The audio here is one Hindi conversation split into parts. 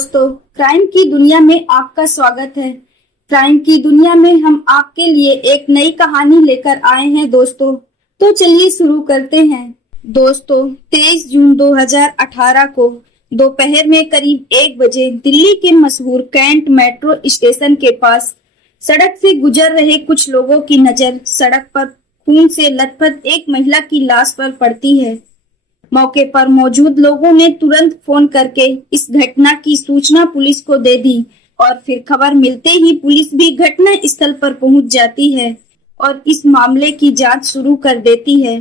दोस्तों, क्राइम की दुनिया में आपका स्वागत है। क्राइम की दुनिया में हम आपके लिए एक नई कहानी लेकर आए हैं दोस्तों। तो चलिए शुरू करते हैं। दोस्तों, 23 जून 2018 को दोपहर में करीब 1 बजे दिल्ली के मशहूर कैंट मेट्रो स्टेशन के पास सड़क से गुजर रहे कुछ लोगों की नजर सड़क पर खून से लथपथ एक महिला की लाश पर पड़ती है। मौके पर मौजूद लोगों ने तुरंत फोन करके इस घटना की सूचना पुलिस को दे दी और फिर खबर मिलते ही पुलिस भी घटना स्थल पर पहुंच जाती है और इस मामले की जांच शुरू कर देती है।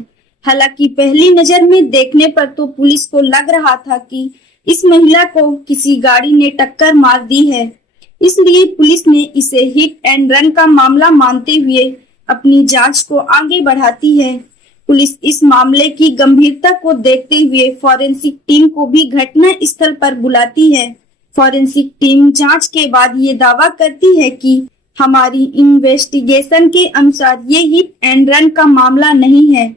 हालांकि पहली नजर में देखने पर तो पुलिस को लग रहा था कि इस महिला को किसी गाड़ी ने टक्कर मार दी है, इसलिए पुलिस ने इसे हिट एंड रन का मामला मानते हुए अपनी जांच को आगे बढ़ाती है। पुलिस इस मामले की गंभीरता को देखते हुए फॉरेंसिक टीम को भी घटना स्थल पर बुलाती है। फॉरेंसिक टीम जांच के बाद ये दावा करती है कि हमारी इन्वेस्टिगेशन के अनुसार ये हिट एंड रन का मामला नहीं है,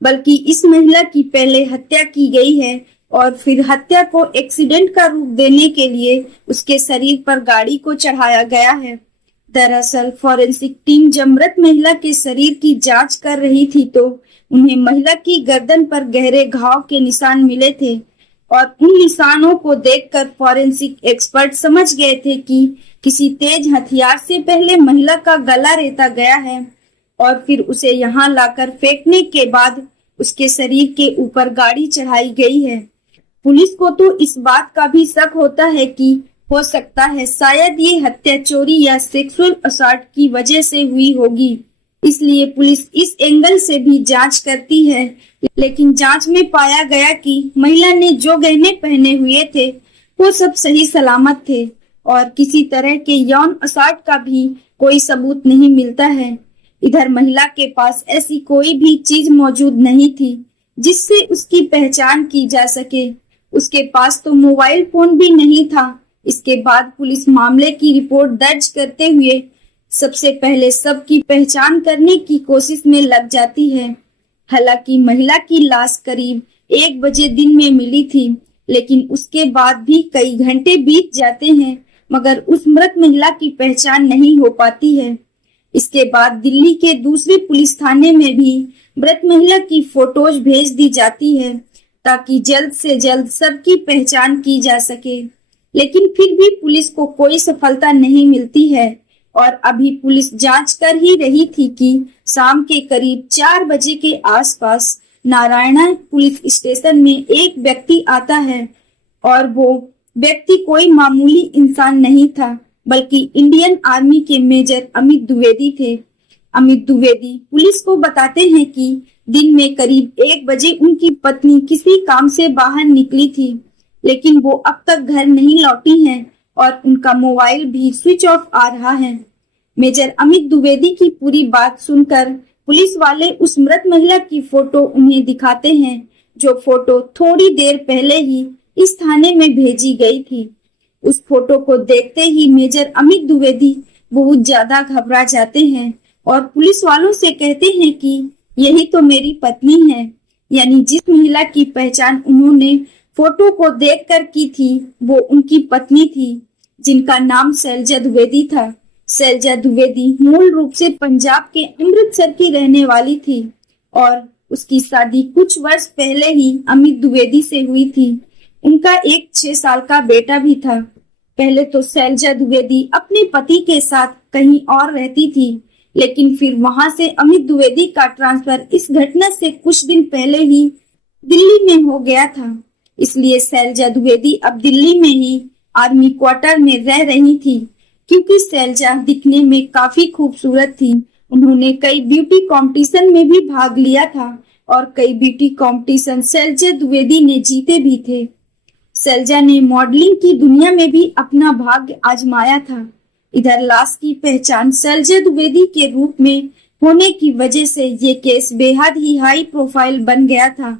बल्कि इस महिला की पहले हत्या की गई है और फिर हत्या को एक्सीडेंट का रूप देने के लिए उसके शरीर पर गाड़ी को चढ़ाया गया है। दरअसल फॉरेंसिक टीम जब मृत महिला के शरीर की जांच कर रही थी तो उन्हें महिला की गर्दन पर गहरे घाव के निशान मिले थे और उन निशानों को देखकर फॉरेंसिक एक्सपर्ट समझ गए थे कि किसी तेज हथियार से पहले महिला का गला रेता गया है और फिर उसे यहाँ लाकर फेंकने के बाद उसके शरीर के ऊपर गाड़ी चढ़ाई गई है। पुलिस को तो इस बात का भी शक होता है कि हो सकता है शायद ये हत्या चोरी या सेक्सुअल असॉल्ट की वजह से हुई होगी, इसलिए पुलिस इस एंगल से भी जांच करती है। लेकिन जांच में पाया गया कि महिला ने जो गहने पहने हुए थे वो सब सही सलामत थे और किसी तरह के यौन असॉल्ट का भी कोई सबूत नहीं मिलता है। इधर महिला के पास ऐसी कोई भी चीज मौजूद नहीं थी जिससे उसकी पहचान की जा सके। उसके पास तो मोबाइल फोन भी नहीं था। इसके बाद पुलिस मामले की रिपोर्ट दर्ज करते हुए सबसे पहले सबकी पहचान करने की कोशिश में लग जाती है। हालांकि महिला की लाश करीब 1 बजे दिन में मिली थी, लेकिन उसके बाद भी कई घंटे बीत जाते हैं मगर उस मृत महिला की पहचान नहीं हो पाती है। इसके बाद दिल्ली के दूसरे पुलिस थाने में भी मृत महिला की फोटोज भेज दी जाती है ताकि जल्द से जल्द सबकी पहचान की जा सके, लेकिन फिर भी पुलिस को कोई सफलता नहीं मिलती है और अभी पुलिस जांच कर ही रही थी कि शाम के करीब 4 बजे के आसपास नारायणा पुलिस स्टेशन में एक व्यक्ति आता है और वो व्यक्ति कोई मामूली इंसान नहीं था बल्कि इंडियन आर्मी के मेजर अमित द्विवेदी थे। अमित द्विवेदी पुलिस को बताते हैं कि दिन में करीब 1 बजे उनकी पत्नी किसी काम से बाहर निकली थी, लेकिन वो अब तक घर नहीं लौटी हैं और उनका मोबाइल भी स्विच ऑफ आ रहा है। मेजर अमित द्विवेदी की पूरी बात सुनकर पुलिस वाले उस मृत महिला की फोटो उन्हें दिखाते हैं, जो फोटो थोड़ी देर पहले ही इस थाने में भेजी गई थी। उस फोटो को देखते ही मेजर अमित द्विवेदी बहुत ज्यादा घबरा जाते हैं और पुलिस वालों से कहते हैं कि यही तो मेरी पत्नी है। यानी जिस महिला की पहचान उन्होंने फोटो को देखकर की थी वो उनकी पत्नी थी, जिनका नाम शैलजा द्विवेदी था। शैलजा द्विवेदी मूल रूप से पंजाब के अमृतसर की रहने वाली थी और उसकी शादी कुछ वर्ष पहले ही अमित द्विवेदी से हुई थी। उनका एक 6 साल का बेटा भी था। पहले तो शैलजा द्विवेदी अपने पति के साथ कहीं और रहती थी, लेकिन फिर वहां से अमित द्विवेदी का ट्रांसफर इस घटना से कुछ दिन पहले ही दिल्ली में हो गया था, इसलिए शैलजा द्विवेदी अब दिल्ली में ही आर्मी क्वार्टर में रह रही थी। क्योंकि शैलजा दिखने में काफी खूबसूरत थी, उन्होंने कई ब्यूटी कंपटीशन में भी भाग लिया था और कई ब्यूटी कंपटीशन शैलजा द्विवेदी ने जीते भी थे। शैलजा ने मॉडलिंग की दुनिया में भी अपना भाग्य आजमाया था। इधर लाश की पहचान शैलजा द्विवेदी के रूप में होने की वजह से ये केस बेहद ही हाई प्रोफाइल बन गया था।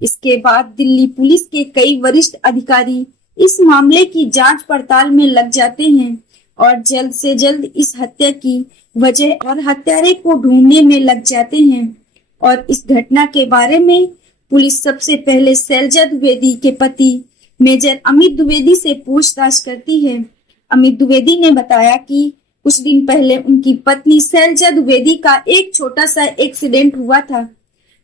इसके बाद दिल्ली पुलिस के कई वरिष्ठ अधिकारी इस मामले की जांच पड़ताल में लग जाते हैं और जल्द से जल्द इस हत्या की वजह और हत्यारे को ढूंढने में लग जाते हैं। और इस घटना के बारे में पुलिस सबसे पहले शैलजा द्विवेदी के पति मेजर अमित द्विवेदी से पूछताछ करती है। अमित द्विवेदी ने बताया कि कुछ दिन पहले उनकी पत्नी शैलजा द्विवेदी का एक छोटा सा एक्सीडेंट हुआ था,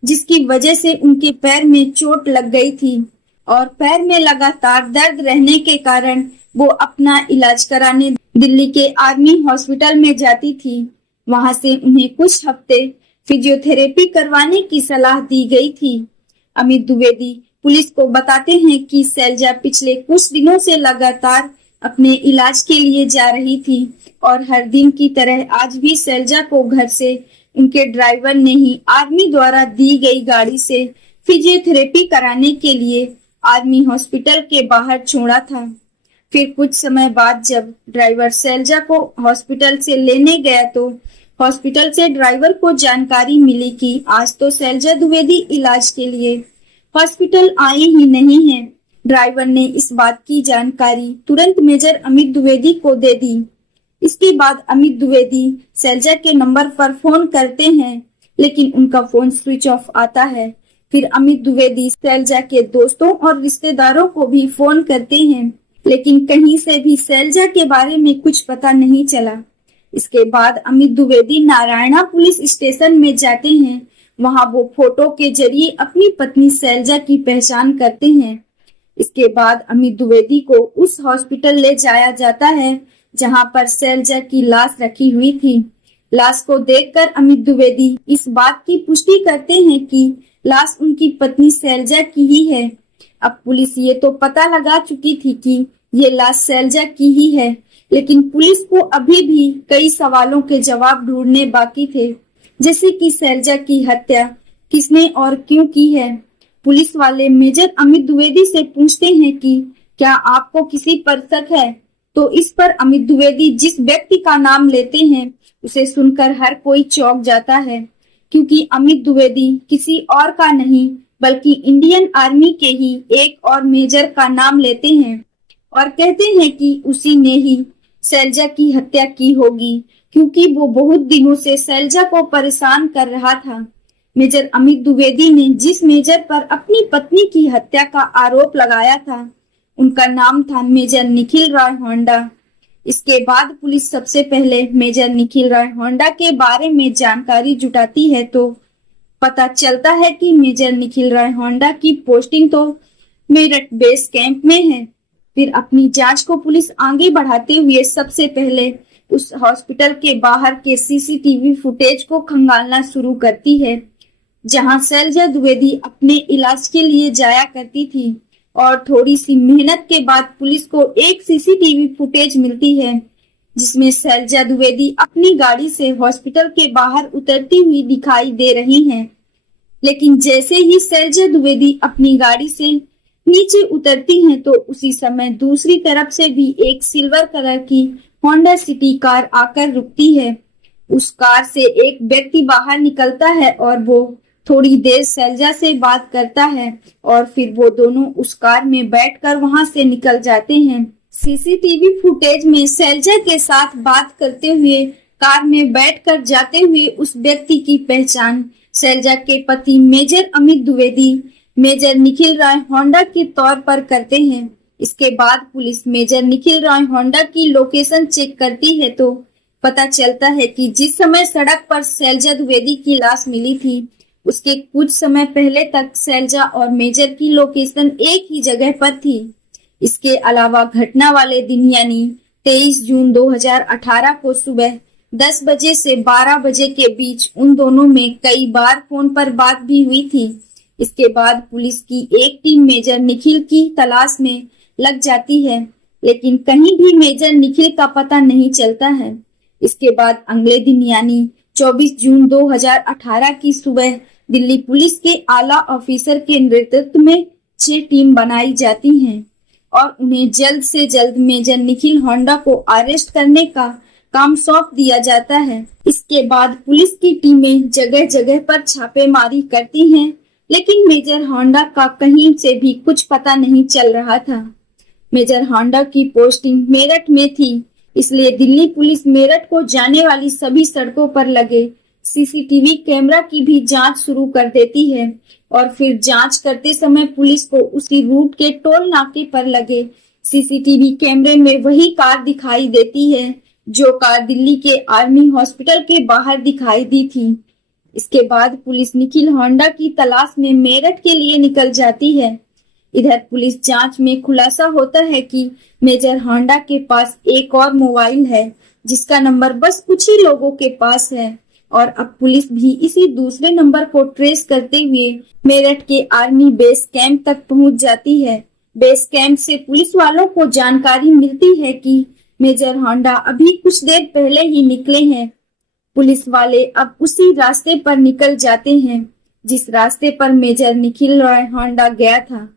जिसकी वजह से उनके पैर में चोट लग गई थी और पैर में लगातार दर्द रहने के कारण वो अपना इलाज कराने दिल्ली के आर्मी हॉस्पिटल में जाती थी। वहां से उन्हें कुछ हफ्ते फिजियोथेरेपी करवाने की सलाह दी गई थी। अमित द्विवेदी पुलिस को बताते हैं कि शैलजा पिछले कुछ दिनों से लगातार अपने इलाज के लिए जा रही थी और हर दिन की तरह आज भी शैलजा को घर से उनके ड्राइवर ने ही आर्मी द्वारा दी गई गाड़ी से फिजियोथेरेपी कराने के लिए आर्मी हॉस्पिटल के बाहर छोड़ा था। फिर कुछ समय बाद जब ड्राइवर शैलजा को हॉस्पिटल से लेने गया तो हॉस्पिटल से ड्राइवर को जानकारी मिली कि आज तो शैलजा द्विवेदी इलाज के लिए हॉस्पिटल आई ही नहीं है। ड्राइवर ने इस बात की जानकारी तुरंत मेजर अमित द्विवेदी को दे दी। इसके बाद अमित द्विवेदी शैलजा के नंबर पर फोन करते हैं, लेकिन उनका फोन स्विच ऑफ आता है। फिर अमित द्विवेदी शैलजा के दोस्तों और रिश्तेदारों को भी फोन करते हैं, लेकिन कहीं से भी शैलजा के बारे में कुछ पता नहीं चला। इसके बाद अमित द्विवेदी नारायणा पुलिस स्टेशन में जाते हैं। वहां वो फोटो के जरिए अपनी पत्नी शैलजा की पहचान करते हैं। इसके बाद अमित द्विवेदी को उस हॉस्पिटल ले जाया जाता है जहां पर शैलजा की लाश रखी हुई थी। लाश को देखकर अमित द्विवेदी इस बात की पुष्टि करते हैं कि लाश उनकी पत्नी शैलजा की ही है। अब पुलिस ये तो पता लगा चुकी थी कि ये लाश शैलजा की ही है, लेकिन पुलिस को अभी भी कई सवालों के जवाब ढूंढने बाकी थे, जैसे कि शैलजा की हत्या किसने और क्यों की है। पुलिस वाले मेजर अमित द्विवेदी से पूछते हैं कि क्या आपको किसी पर शक है, तो इस पर अमित द्विवेदी जिस व्यक्ति का नाम लेते हैं उसे सुनकर हर कोई चौंक जाता है, क्योंकि अमित द्विवेदी किसी और का नहीं बल्कि इंडियन आर्मी के ही एक और मेजर का नाम लेते हैं और कहते हैं कि उसी ने ही शैलजा की हत्या की होगी, क्योंकि वो बहुत दिनों से शैलजा को परेशान कर रहा था। मेजर अमित द्विवेदी ने जिस मेजर पर अपनी पत्नी की हत्या का आरोप लगाया था उनका नाम था मेजर निखिल रॉय होंडा। इसके बाद पुलिस सबसे पहले मेजर निखिल रॉय होंडा के बारे में जानकारी जुटाती है तो पता चलता है कि मेजर निखिल रॉय होंडा की पोस्टिंग तो मेरठ बेस कैंप में है। फिर अपनी जांच को पुलिस आगे बढ़ाते हुए सबसे पहले उस हॉस्पिटल के बाहर के सीसीटीवी फुटेज को खंगालना शुरू करती है, जहां शैलजा द्विवेदी अपने इलाज के लिए जाया करती थी। और थोड़ी सी मेहनत के बाद पुलिस को एक सीसीटीवी फुटेज मिलती है जिसमें शैलजा द्विवेदी अपनी गाड़ी से हॉस्पिटल के बाहर उतरती हुई दिखाई दे रही हैं। लेकिन जैसे ही शैलजा द्विवेदी अपनी गाड़ी से नीचे उतरती हैं तो उसी समय दूसरी तरफ से भी एक सिल्वर कलर की होंडा सिटी कार आकर रुकती है। उस कार से एक व्यक्ति बाहर निकलता है और वो थोड़ी देर शैलजा से बात करता है और फिर वो दोनों उस कार में बैठकर वहां से निकल जाते हैं। सीसीटीवी फुटेज में शैलजा के साथ बात करते हुए कार में बैठकर जाते हुए उस व्यक्ति की पहचान शैलजा के पति major Amit Dwivedi major Nikhil Roy Honda के तौर पर करते हैं। इसके बाद police major Nikhil Roy Honda की लोकेशन चेक करती है तो पता चलता है कि जिस समय सड़क पर शैलजा द्विवेदी की लाश मिली थी उसके कुछ समय पहले तक शैलजा और मेजर की लोकेशन एक ही जगह पर थी। इसके अलावा घटना वाले दिन यानी 23 जून 2018 को सुबह 10 बजे से 12 बजे के बीच उन दोनों में कई बार फोन पर बात भी हुई थी। इसके बाद पुलिस की एक टीम मेजर निखिल की तलाश में लग जाती है, लेकिन कहीं भी मेजर निखिल का पता नहीं चलता है। इसके बाद अगले दिन यानी 24 जून 2018 की सुबह दिल्ली पुलिस के आला ऑफिसर के नेतृत्व में 6 टीम बनाई जाती हैं और उन्हें जल्द से जल्द मेजर निखिल होंडा को अरेस्ट करने का काम सौंप दिया जाता है। इसके बाद पुलिस की टीमें जगह जगह पर छापेमारी करती हैं, लेकिन मेजर होंडा का कहीं से भी कुछ पता नहीं चल रहा था। मेजर होंडा की पोस्टिंग मेरठ में थी, इसलिए दिल्ली पुलिस मेरठ को जाने वाली सभी सड़कों पर लगे सीसीटीवी कैमरा की भी जांच शुरू कर देती है और फिर जांच करते समय पुलिस को उसी रूट के टोल नाके पर लगे सीसीटीवी कैमरे में वही कार दिखाई देती है जो कार दिल्ली के आर्मी हॉस्पिटल के बाहर दिखाई दी थी। इसके बाद पुलिस निखिल होंडा की तलाश में मेरठ के लिए निकल जाती है। इधर पुलिस जांच में खुलासा होता है कि मेजर होंडा के पास एक और मोबाइल है जिसका नंबर बस कुछ ही लोगों के पास है और अब पुलिस भी इसी दूसरे नंबर को ट्रेस करते हुए मेरठ के आर्मी बेस कैंप तक पहुंच जाती है। बेस कैंप से पुलिस वालों को जानकारी मिलती है कि मेजर होंडा अभी कुछ देर पहले ही निकले हैं। पुलिस वाले अब उसी रास्ते पर निकल जाते हैं जिस रास्ते पर मेजर निखिल होंडा गया था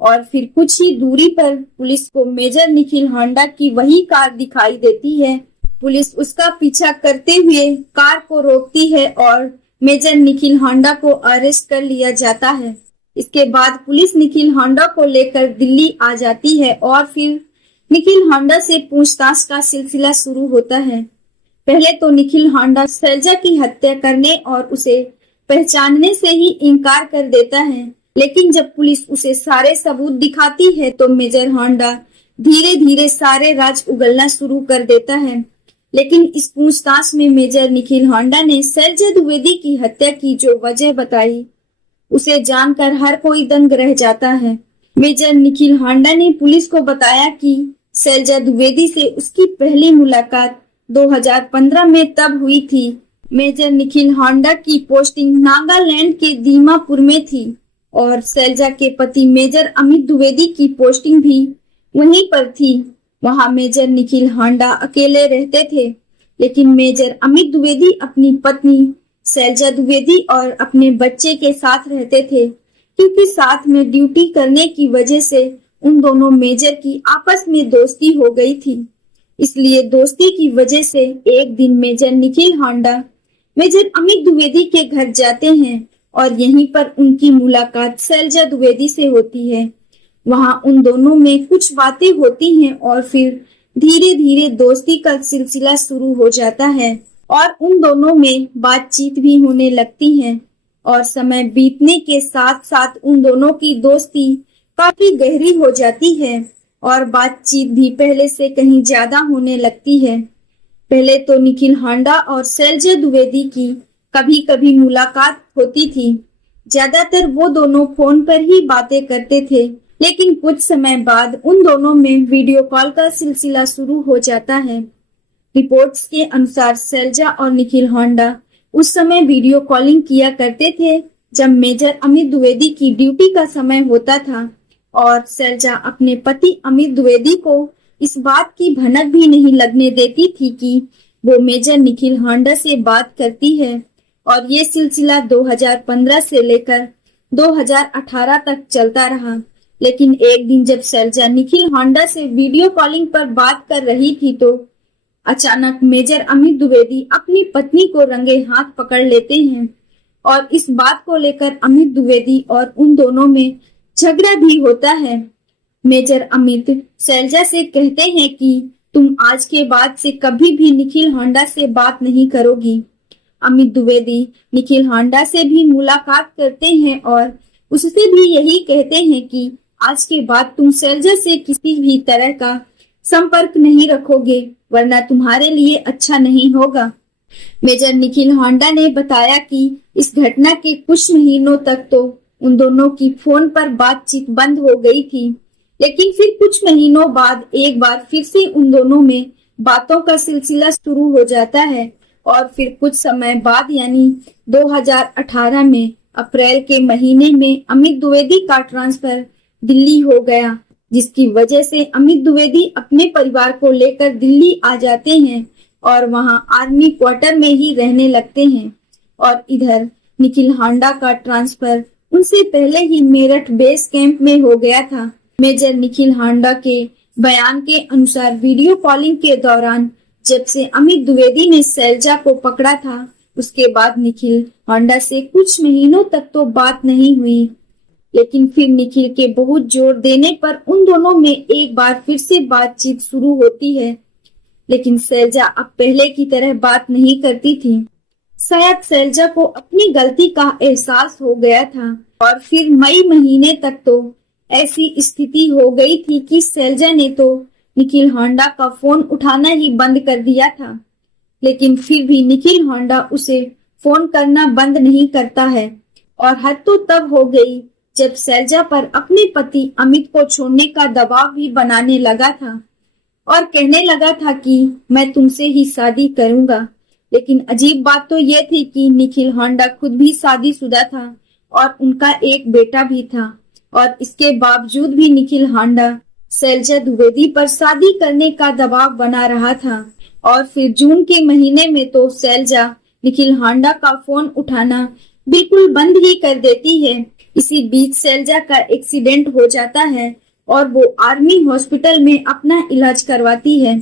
और फिर कुछ ही दूरी पर पुलिस को मेजर निखिल होंडा की वही कार दिखाई देती है। पुलिस उसका पीछा करते हुए कार को रोकती है और मेजर निखिल होंडा को अरेस्ट कर लिया जाता है। इसके बाद पुलिस निखिल होंडा को लेकर दिल्ली आ जाती है और फिर निखिल होंडा से पूछताछ का सिलसिला शुरू होता है। पहले तो निखिल होंडा शैलजा की हत्या करने और उसे पहचानने से ही इनकार कर देता है, लेकिन जब पुलिस उसे सारे सबूत दिखाती है तो मेजर होंडा धीरे धीरे सारे राज उगलना शुरू कर देता है। लेकिन इस पूछताछ में मेजर निखिल होंडा ने शैलजा द्विवेदी की हत्या की जो वजह बताई उसे जानकर हर कोई दंग रह जाता है। मेजर निखिल होंडा ने पुलिस को बताया कि शैलजा द्विवेदी से उसकी पहली मुलाकात 2015 में तब हुई थी। मेजर निखिल होंडा की पोस्टिंग नागालैंड के दीमापुर में थी और शैलजा के पति मेजर अमित द्विवेदी की पोस्टिंग भी वहीं पर थी। वहां मेजर निखिल होंडा अकेले रहते थे, लेकिन मेजर अमित द्विवेदी अपनी पत्नी शैलजा द्विवेदी और अपने बच्चे के साथ रहते थे, क्योंकि साथ में ड्यूटी करने की वजह से उन दोनों मेजर की आपस में दोस्ती हो गई थी। इसलिए दोस्ती की वजह से एक दिन major Nikhil Honda major Amit Dwivedi के घर जाते हैं और यहीं पर उनकी मुलाकात शैलजा द्विवेदी से होती है। वहां उन दोनों में कुछ बातें होती हैं और फिर धीरे धीरे दोस्ती का सिलसिला शुरू हो जाता है और उन दोनों में बातचीत भी होने लगती है और समय बीतने के साथ साथ उन दोनों की दोस्ती काफी गहरी हो जाती है और बातचीत भी पहले से कहीं ज्यादा होने लगती है। पहले तो निखिल होंडा और शैलजा द्विवेदी की कभी कभी मुलाकात होती थी। ज्यादातर वो दोनों फोन पर ही बातें करते थे, लेकिन कुछ समय बाद उन दोनों में वीडियो कॉल का सिलसिला शुरू हो जाता है। रिपोर्ट्स के अनुसार शैलजा और निखिल होंडा उस समय वीडियो कॉलिंग किया करते थे जब मेजर अमित द्विवेदी की ड्यूटी का समय होता था और शैलजा अपने पति अमित द्विवेदी को इस बात की भनक भी नहीं लगने देती थी कि वो मेजर निखिल होंडा से बात करती है और ये सिलसिला 2015 से लेकर 2018 तक चलता रहा। लेकिन एक दिन जब शैलजा निखिल होंडा से वीडियो कॉलिंग पर बात कर रही थी तो अचानक मेजर अमित द्विवेदी अपनी पत्नी को रंगे हाथ पकड़ लेते हैं और इस बात को लेकर अमित द्विवेदी और उन दोनों में झगड़ा भी होता है। मेजर अमित शैलजा से कहते हैं कि तुम आज के बाद से कभी भी निखिल होंडा से बात नहीं करोगी। अमित द्विवेदी निखिल होंडा से भी मुलाकात करते हैं और उससे भी यही कहते हैं कि आज के बाद तुम शैलजा से किसी भी तरह का संपर्क नहीं रखोगे, वरना तुम्हारे लिए अच्छा नहीं होगा। मेजर निखिल होंडा ने बताया कि इस घटना के कुछ महीनों तक तो उन दोनों की फोन पर बातचीत बंद हो गई थी, लेकिन फिर कुछ महीनों बाद एक बार फिर से उन दोनों में बातों का सिलसिला शुरू हो जाता है और फिर कुछ समय बाद यानी 2018 में अप्रैल के महीने में अमित द्विवेदी का ट्रांसफर दिल्ली हो गया, जिसकी वजह से अमित द्विवेदी अपने परिवार को लेकर दिल्ली आ जाते हैं और वहां आर्मी क्वार्टर में ही रहने लगते हैं। और इधर निखिल होंडा का ट्रांसफर उनसे पहले ही मेरठ बेस कैंप में हो गया था। मेजर निखिल होंडा के बयान के अनुसार वीडियो कॉलिंग के दौरान जब से अमित द्विवेदी ने शैलजा को पकड़ा था उसके बाद निखिल होंडा से कुछ महीनों तक तो बात नहीं हुई, लेकिन फिर निखिल के बहुत जोर देने पर उन दोनों में एक बार फिर से बातचीत शुरू होती है। लेकिन शैलजा अब पहले की तरह बात नहीं करती थी। शायद शैलजा को अपनी गलती का एहसास हो गया था और फिर मई महीने तक तो ऐसी स्थिति हो गई थी कि शैलजा ने तो निखिल होंडा का फोन उठाना ही बंद कर दिया था। लेकिन फिर भी निखिल होंडा उसे फोन करना बंद नहीं करता है और हद तो तब हो गई जब शैलजा पर अपने पति अमित को छोड़ने का दबाव भी बनाने लगा था और कहने लगा था कि मैं तुमसे ही शादी करूंगा। लेकिन अजीब बात तो यह थी कि निखिल होंडा खुद भी शादीशुदा था और उनका एक बेटा भी था और इसके बावजूद भी निखिल होंडा शैलजा द्विवेदी पर शादी करने का दबाव बना रहा था। और फिर जून के महीने में तो शैलजा निखिल होंडा का फोन उठाना बिल्कुल बंद ही कर देती है। इसी बीच शैलजा का एक्सीडेंट हो जाता है और वो आर्मी हॉस्पिटल में अपना इलाज करवाती है।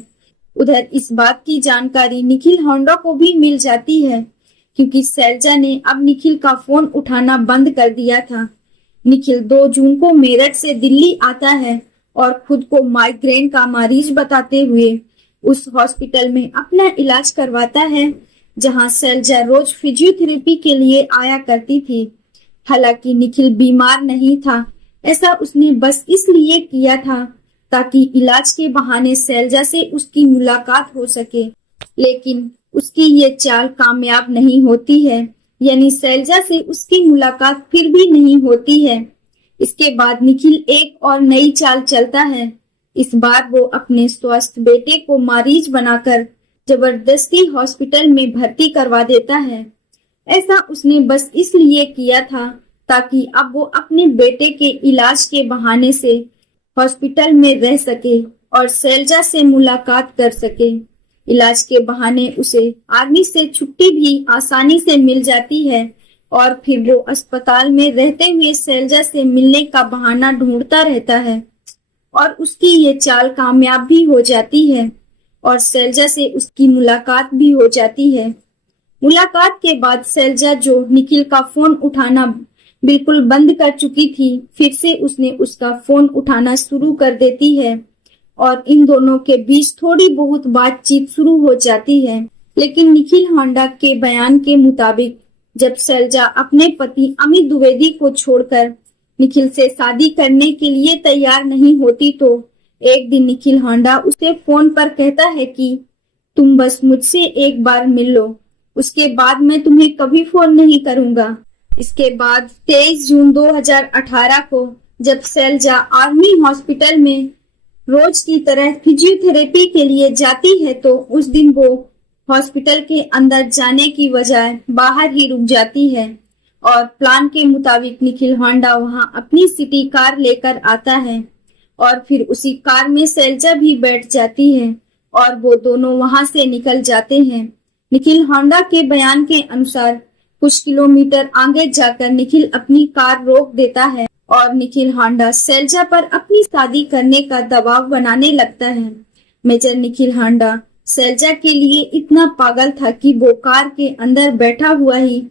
उधर इस बात की जानकारी निखिल होंडा को भी मिल जाती है क्योंकि शैलजा ने अब निखिल का फोन उठाना बंद कर दिया था। निखिल 2 जून को मेरठ से दिल्ली आता है और खुद को माइग्रेन का मरीज बताते हुए उस हॉस्पिटल में अपना इलाज करवाता है जहां शैलजा रोज फिजियोथेरेपी के लिए आया करती थी। हालांकि निखिल बीमार नहीं था, ऐसा उसने बस इसलिए किया था ताकि इलाज के बहाने शैलजा से उसकी मुलाकात हो सके। लेकिन उसकी ये चाल कामयाब नहीं होती है, यानी शैलजा से उसकी मुलाकात फिर भी नहीं होती है। इसके बाद निखिल एक और नई चाल चलता है। इस बार वो अपने स्वस्थ बेटे को मरीज बनाकर जबरदस्ती हॉस्पिटल में भर्ती करवा देता है। ऐसा उसने बस इसलिए किया था ताकि अब वो अपने बेटे के इलाज के बहाने से हॉस्पिटल में रह सके और शैलजा से मुलाकात कर सके। इलाज के बहाने उसे आर्मी से छुट्टी भी आसानी से मिल जाती है और फिर वो अस्पताल में रहते हुए शैलजा से मिलने का बहाना ढूंढता रहता है और उसकी ये चाल कामयाब भी हो जाती है और शैलजा से उसकी मुलाकात भी हो जाती है। मुलाकात के बाद शैलजा जो निखिल का फोन उठाना बिल्कुल बंद कर चुकी थी, फिर से उसने उसका फोन उठाना शुरू कर देती है और इन दोनों के बीच थोड़ी बहुत बातचीत शुरू हो जाती है। लेकिन निखिल होंडा के बयान के मुताबिक जब शैलजा अपने पति अमित द्विवेदी को छोड़कर निखिल से शादी करने के लिए तैयार नहीं होती तो एक दिन निखिल होंडा उसे फोन पर कहता है कि तुम बस मुझसे एक बार मिल लो, उसके बाद मैं तुम्हें कभी फोन नहीं करूंगा। इसके बाद 23 जून 2018 को जब शैलजा आर्मी हॉस्पिटल में रोज की तरह फिजियोथेरेपी के लिए जाती है तो उस दिन वो हॉस्पिटल के अंदर जाने की बजाय बाहर ही रुक जाती है और प्लान के मुताबिक निखिल होंडा वहां अपनी सिटी कार लेकर आता है और फिर उसी कार में शैलजा भी बैठ जाती है और वो दोनों वहां से निकल जाते हैं। निखिल होंडा के बयान के अनुसार कुछ किलोमीटर आगे जाकर निखिल अपनी कार रोक देता है और निखिल होंडा शैलजा पर अपनी शादी करने का दबाव बनाने लगता है। मेजर निखिल होंडा शैलजा के लिए इतना पागल था कि वो कार के अंदर बैठा हुआ ही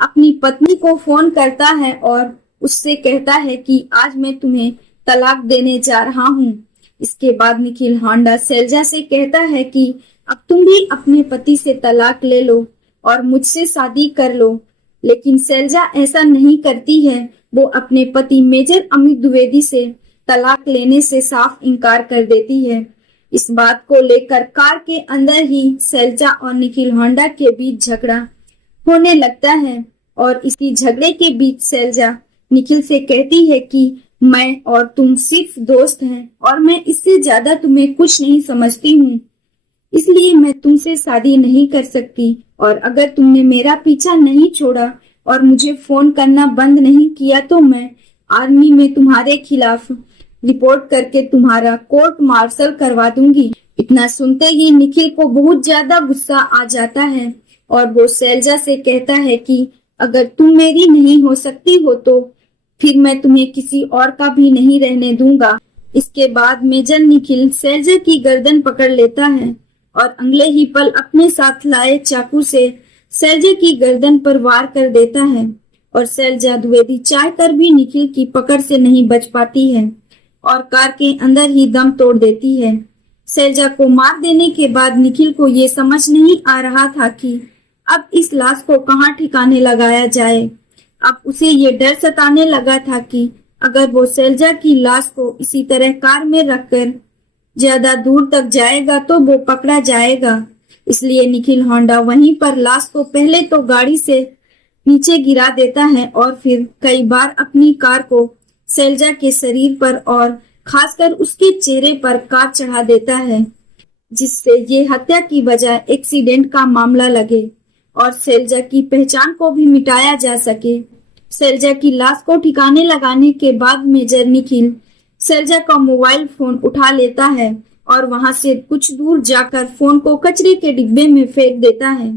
अपनी पत्नी को फोन करता है और उससे कहता है कि आज मैं तुम्हें तलाक देने जा रहा हूँ। इसके बाद निखिल होंडा शैलजा से कहता है कि अब तुम भी अपने पति से तलाक ले लो और मुझसे शादी कर लो। लेकिन शैलजा ऐसा नहीं करती है, वो अपने पति मेजर अमित द्विवेदी से तलाक लेने से साफ इनकार कर देती है। इस बात को लेकर कार के अंदर ही शैलजा और निखिल होंडा के बीच झगड़ा होने लगता है और इसी झगड़े के बीच शैलजा निखिल से कहती है कि मैं और तुम सिर्फ दोस्त हैं और मैं इससे ज्यादा तुम्हें कुछ नहीं समझती हूँ, इसलिए मैं तुमसे शादी नहीं कर सकती और अगर तुमने मेरा पीछा नहीं छोड़ा और मुझे फोन करना बंद नहीं किया तो मैं आर्मी में तुम्हारे खिलाफ रिपोर्ट करके तुम्हारा कोर्ट मार्शल करवा दूंगी। इतना सुनते ही निखिल को बहुत ज्यादा गुस्सा आ जाता है और वो शैलजा से कहता है कि अगर तुम मेरी नहीं हो सकती हो तो फिर मैं तुम्हें किसी और का भी नहीं रहने दूंगा। इसके बाद मेजर निखिल शैलजा की गर्दन पकड़ लेता है और अगले ही पल अपने साथ लाए चाकू से शैलजा की गर्दन पर वार कर देता है और शैलजा द्विवेदी चाहकर भी निखिल की पकड़ से नहीं बच पाती है और कार के अंदर ही दम तोड़ देती है। शैलजा को मार देने के बाद निखिल को ये समझ नहीं आ रहा था कि अब इस लाश को कहाँ ठिकाने लगाया जाए। अब उसे ये डर सताने लगा था कि अगर वो शैलजा की लाश को इसी तरह कार में रखकर ज्यादा दूर तक जाएगा तो वो पकड़ा जाएगा। इसलिए निखिल होंडा वहीं पर लाश को पहले तो गाड़ी से नीचे गिरा देता है और फिर कई बार अपनी कार को शैलजा के शरीर पर और खासकर उसके चेहरे पर कार चढ़ा देता है, जिससे ये हत्या की बजाय एक्सीडेंट का मामला लगे और शैलजा की पहचान को भी मिटाया जा सके। शैलजा की लाश को ठिकाने लगाने के बाद मेजर निखिल शैलजा का मोबाइल फोन उठा लेता है और वहां से कुछ दूर जाकर फोन को कचरे के डिब्बे में फेंक देता है।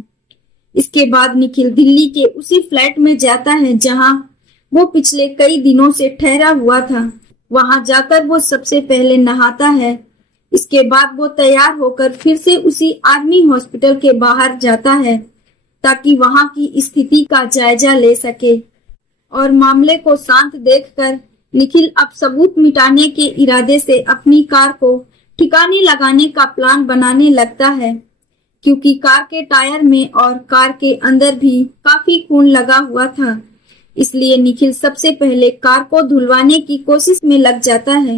इसके बाद निखिल दिल्ली के उसी फ्लैट में जाता है जहां वो पिछले कई दिनों से ठहरा हुआ था। वहां जाकर वो सबसे पहले नहाता है। इसके बाद वो तैयार होकर फिर से उसी आर्मी हॉस्पिटल के बाहर जाता है ताकि वहां की स्थिति का जायजा ले सके और मामले को शांत देखकर निखिल अब सबूत मिटाने के इरादे से अपनी कार को ठिकाने लगाने का प्लान बनाने लगता है, क्योंकि कार के टायर में और कार के अंदर भी काफी खून लगा हुआ था। इसलिए निखिल सबसे पहले कार को धुलवाने की कोशिश में लग जाता है,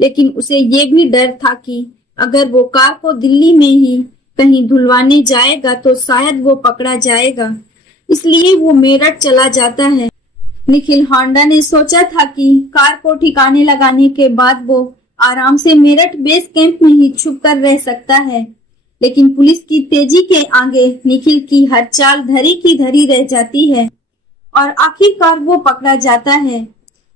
लेकिन उसे ये भी डर था कि अगर वो कार को दिल्ली में ही कहीं धुलवाने जाएगा तो शायद वो पकड़ा जाएगा। इसलिए वो मेरठ चला जाता है। निखिल होंडा ने सोचा था कि कार को ठिकाने लगाने के बाद वो आराम से मेरठ बेस कैंप में ही छुप कर रह सकता है, लेकिन पुलिस की तेजी के आगे निखिल की हर चाल धरी की धरी रह जाती है और आखिरकार वो पकड़ा जाता है।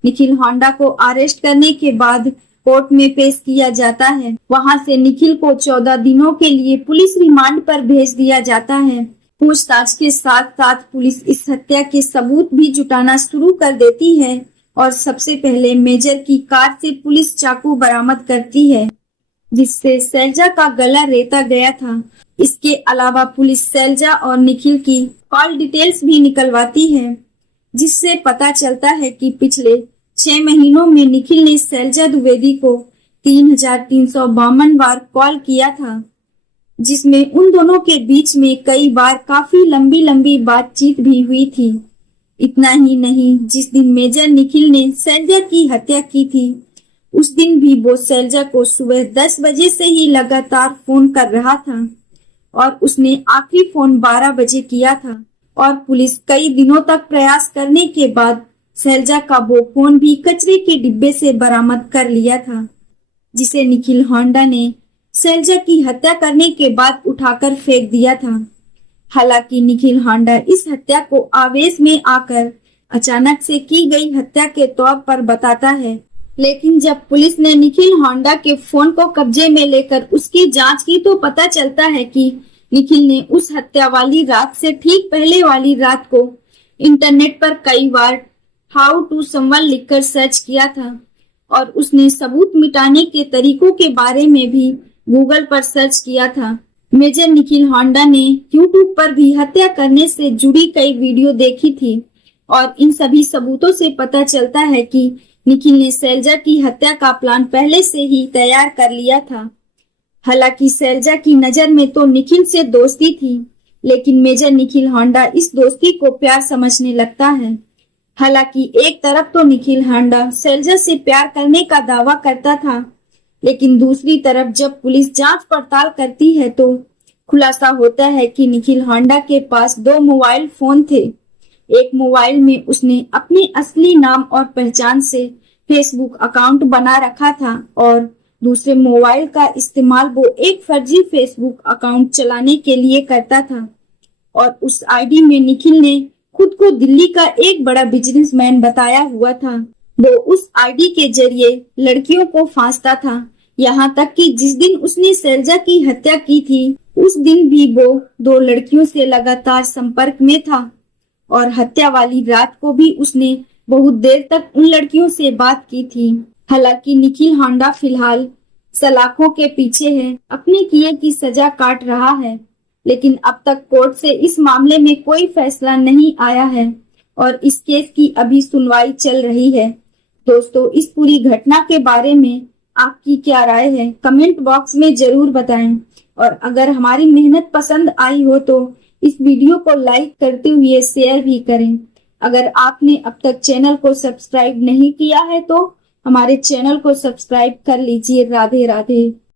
निखिल होंडा को अरेस्ट करने के बाद कोर्ट में पेश किया जाता है। वहां से निखिल को 14 दिनों के लिए पुलिस रिमांड पर भेज दिया जाता है। पूछताछ के साथ साथ पुलिस इस हत्या के सबूत भी जुटाना शुरू कर देती है और सबसे पहले मेजर की कार से पुलिस चाकू बरामद करती है, जिससे शैलजा का गला रेता गया था। इसके अलावा पुलिस शैलजा और निखिल की कॉल डिटेल्स भी निकलवाती है, जिससे पता चलता है कि पिछले 6 महीनों में निखिल ने शैलजा द्विवेदी को 3352 बार कॉल किया था, जिसमें उन दोनों के बीच में कई बार काफी लंबी लंबी बातचीत भी हुई थी। इतना ही नहीं, जिस दिन मेजर निखिल ने शैलजा की हत्या की थी उस दिन भी वो शैलजा को सुबह 10 बजे से ही लगातार फोन कर रहा था और उसने आखिरी फोन 12 बजे किया था और पुलिस कई दिनों तक प्रयास करने के बाद शैलजा का वो फोन भी कचरे के डिब्बे से बरामद कर लिया था, जिसे निखिल होंडा ने शैलजा की हत्या करने के बाद उठाकर फेंक दिया था। हालांकि निखिल होंडा इस हत्या को आवेश में आकर अचानक से की गई हत्या के तौर पर बताता है, लेकिन जब पुलिस ने निखिल होंडा के फोन को कब्जे में लेकर उसकी जांच की तो पता चलता है कि निखिल ने उस हत्या वाली रात से ठीक पहले वाली रात को इंटरनेट पर कई बार हाउ टू समवन लिखकर सर्च किया था और उसने सबूत मिटाने के तरीकों के बारे में भी गूगल पर सर्च किया था। मेजर निखिल होंडा ने यूट्यूब पर भी हत्या करने से जुड़ी कई वीडियो देखी थी और इन सभी सबूतों से पता चलता है कि निखिल ने शैलजा की हत्या का प्लान पहले से ही तैयार कर लिया था। हालांकि शैलजा की नजर में तो निखिल से दोस्ती थी, लेकिन मेजर निखिल होंडा इस दोस्ती को प्यार समझने लगता है। हालांकि एक तरफ तो निखिल होंडा शैलजा से प्यार करने का दावा करता था, लेकिन दूसरी तरफ जब पुलिस जांच पड़ताल करती है तो खुलासा होता है कि निखिल होंडा के पास 2 मोबाइल फोन थे। एक मोबाइल में उसने अपने असली नाम और पहचान से फेसबुक अकाउंट बना रखा था और दूसरे मोबाइल का इस्तेमाल वो एक फर्जी फेसबुक अकाउंट चलाने के लिए करता था और उस आईडी में निखिल ने खुद को दिल्ली का एक बड़ा बिजनेसमैन बताया हुआ था। वो उस आईडी के जरिए लड़कियों को फांसता था, यहाँ तक कि जिस दिन उसने शैलजा की हत्या की थी उस दिन भी वो 2 लड़कियों से लगातार संपर्क में था और हत्या वाली रात को भी उसने बहुत देर तक उन लड़कियों से बात की थी। हालांकि निखिल होंडा फिलहाल सलाखों के पीछे है, अपने किए की सजा काट रहा है, लेकिन अब तक कोर्ट से इस मामले में कोई फैसला नहीं आया है और इस केस की अभी सुनवाई चल रही है। दोस्तों, इस पूरी घटना के बारे में आपकी क्या राय है, कमेंट बॉक्स में जरूर बताएं और अगर हमारी मेहनत पसंद आई हो तो इस वीडियो को लाइक करते हुए शेयर भी करें। अगर आपने अब तक चैनल को सब्सक्राइब नहीं किया है तो हमारे चैनल को सब्सक्राइब कर लीजिए। राधे राधे।